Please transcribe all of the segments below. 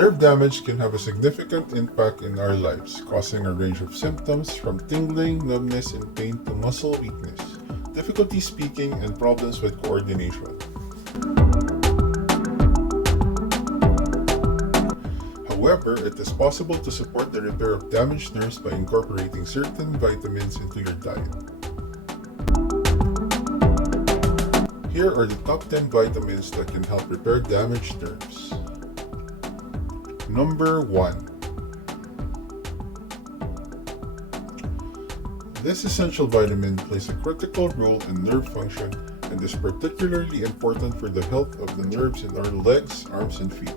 Nerve damage can have a significant impact in our lives, causing a range of symptoms from tingling, numbness, and pain to muscle weakness, difficulty speaking, and problems with coordination. However, it is possible to support the repair of damaged nerves by incorporating certain vitamins into your diet. Here are the top 10 vitamins that can help repair damaged nerves. Number 1. This essential vitamin plays a critical role in nerve function and is particularly important for the health of the nerves in our legs, arms, and feet.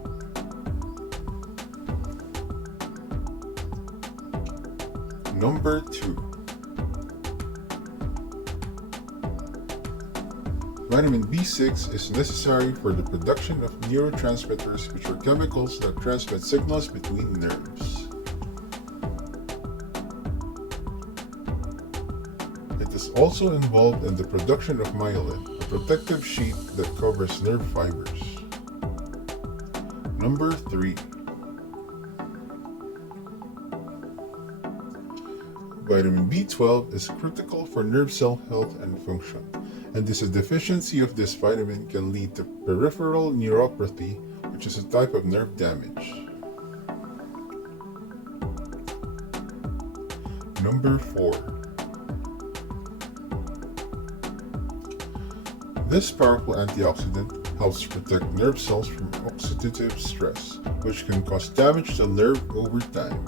Number 2. Vitamin B6 is necessary for the production of neurotransmitters, which are chemicals that transmit signals between nerves. It is also involved in the production of myelin, a protective sheath that covers nerve fibers. Number 3. Vitamin B12 is critical for nerve cell health and function, and a deficiency of this vitamin can lead to peripheral neuropathy, which is a type of nerve damage. Number 4. This powerful antioxidant helps protect nerve cells from oxidative stress, which can cause damage to the nerve over time.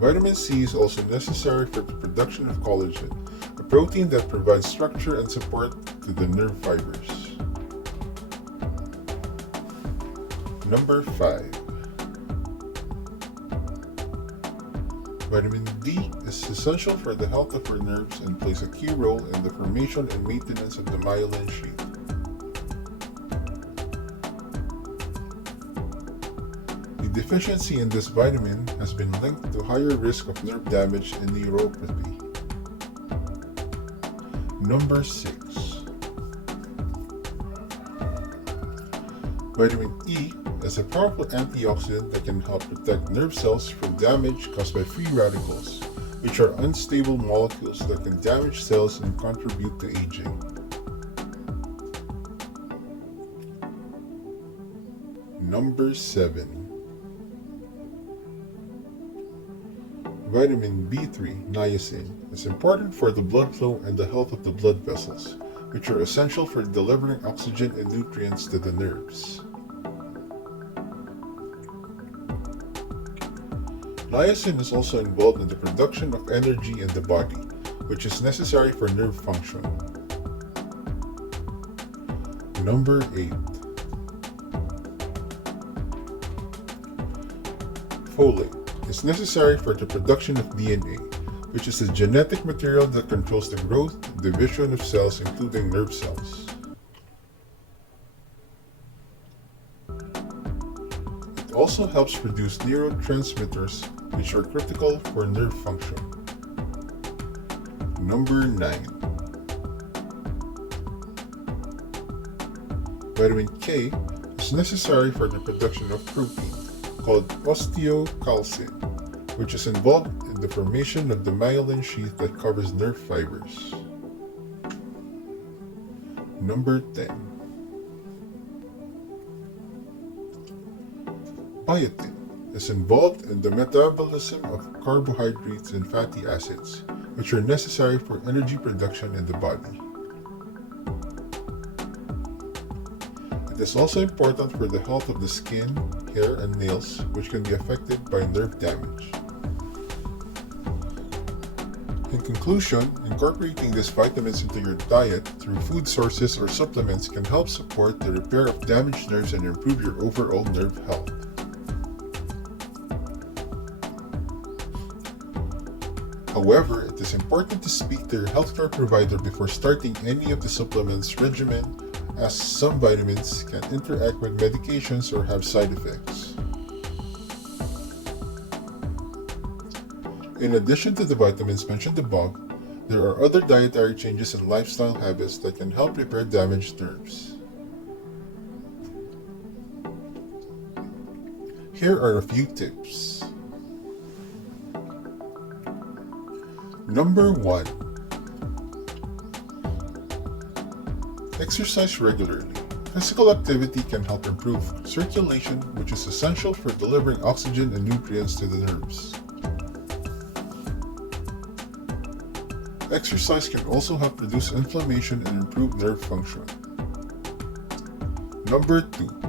Vitamin C is also necessary for the production of collagen, a protein that provides structure and support to the nerve fibers. Number 5. Vitamin D is essential for the health of our nerves and plays a key role in the formation and maintenance of the myelin sheath. The deficiency in this vitamin has been linked to higher risk of nerve damage and neuropathy. Number 6. Vitamin E is a powerful antioxidant that can help protect nerve cells from damage caused by free radicals, which are unstable molecules that can damage cells and contribute to aging. Number 7. Vitamin B3, niacin, is important for the blood flow and the health of the blood vessels, which are essential for delivering oxygen and nutrients to the nerves. Niacin is also involved in the production of energy in the body, which is necessary for nerve function. Number 8. Folate is necessary for the production of DNA, which is a genetic material that controls the growth and division of cells, including nerve cells. It also helps produce neurotransmitters, which are critical for nerve function. Number 9. Vitamin K is necessary for the production of protein, called osteocalcin, which is involved in the formation of the myelin sheath that covers nerve fibers. Number 10. Biotin is involved in the metabolism of carbohydrates and fatty acids, which are necessary for energy production in the body. It is also important for the health of the skin, hair, and nails, which can be affected by nerve damage. In conclusion, incorporating these vitamins into your diet through food sources or supplements can help support the repair of damaged nerves and improve your overall nerve health. However, it is important to speak to your healthcare provider before starting any of the supplements regimen, as some vitamins can interact with medications or have side effects. In addition to the vitamins mentioned above, there are other dietary changes and lifestyle habits that can help repair damaged nerves. Here are a few tips. Number 1. Exercise regularly. Physical activity can help improve circulation, which is essential for delivering oxygen and nutrients to the nerves. Exercise can also help reduce inflammation and improve nerve function. Number 2.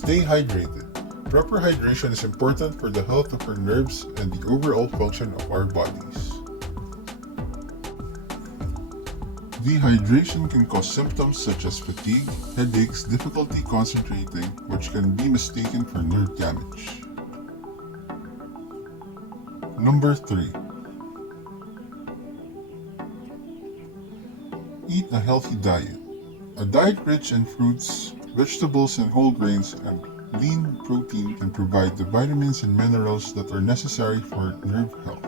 Stay hydrated. Proper hydration is important for the health of our nerves and the overall function of our bodies. Dehydration can cause symptoms such as fatigue, headaches, difficulty concentrating, which can be mistaken for nerve damage. Number 3. Eat a healthy diet. A diet rich in fruits, vegetables, and whole grains and lean protein can provide the vitamins and minerals that are necessary for nerve health.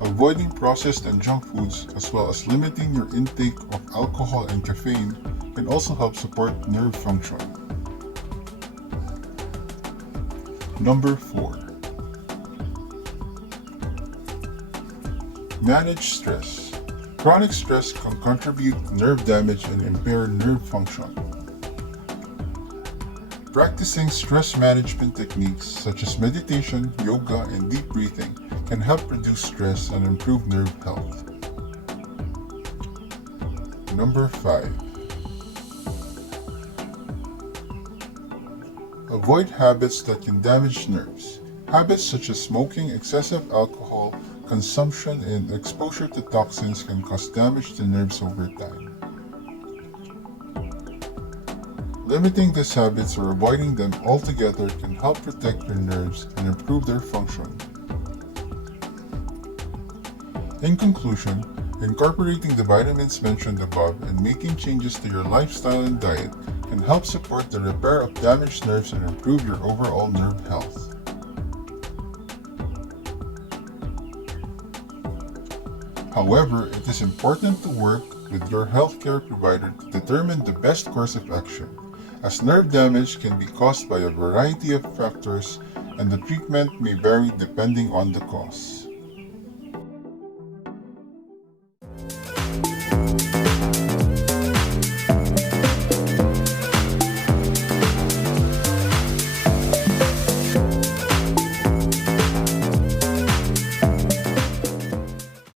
Avoiding processed and junk foods, as well as limiting your intake of alcohol and caffeine, can also help support nerve function. Number 4. Manage stress. Chronic stress can contribute to nerve damage and impair nerve function. Practicing stress management techniques such as meditation, yoga, and deep breathing can help reduce stress and improve nerve health. Number 5. Avoid habits that can damage nerves. Habits such as smoking, excessive alcohol consumption, and exposure to toxins can cause damage to nerves over time. Limiting these habits or avoiding them altogether can help protect your nerves and improve their function. In conclusion, incorporating the vitamins mentioned above and making changes to your lifestyle and diet can help support the repair of damaged nerves and improve your overall nerve health. However, it is important to work with your healthcare provider to determine the best course of action, as nerve damage can be caused by a variety of factors and the treatment may vary depending on the cause.